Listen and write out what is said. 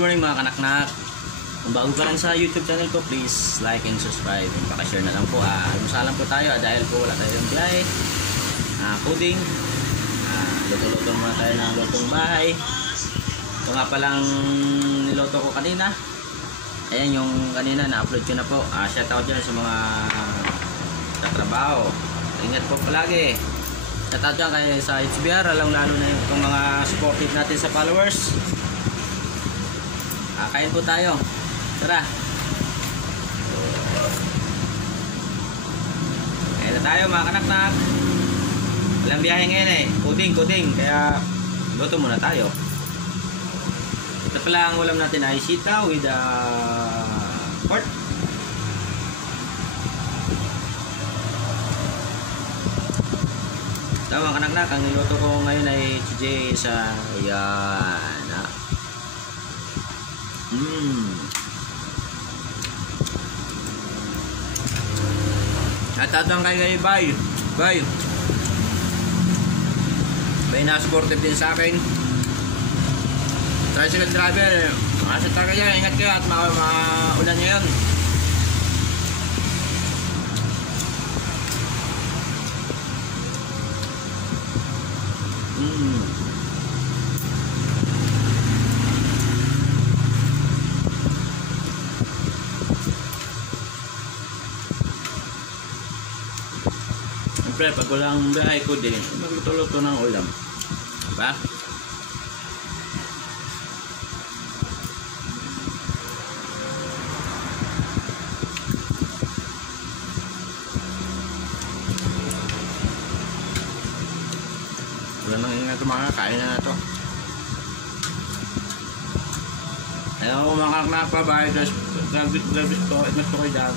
morning mga kanaknak. Kung bago ka lang sa YouTube channel ko, please like and subscribe. Pakashare na lang po. Almusalan po tayo dahil po wala tayong biyahe. Pudding. Luto-luto muna tayo ng lutong bahay. Ito nga palang niloto ko kanina. Ayan yung kanina na-upload ko na po. Shout out dyan sa mga katrabaho. Ingat po palagi. Shout out dyan kayo sa HBR. Lalo na yung mga supportive natin sa followers. Kain po tayo. Tara. Kain na tayo mga kanaknak. Walang biyahe ngayon eh. Kuding. Kaya luto muna tayo. Ito pala ang ulam natin ay sitaw with pork. Ito mga kanaknak. Ang niluto ko ngayon ay TJ sa yan. Natatang kayo Bay na supportive din sa akin. Tricycle driver, makasya tayo yan, ingat kayo at maulan ngayon. Siyempre, pag walang biyahe ko din, magluto-luto ng ulam. Diba? Wala nang ingat mga kain na ito. Ayaw ko mga kaknapa, bahay, grabe ko, ingat ko kayo dyan.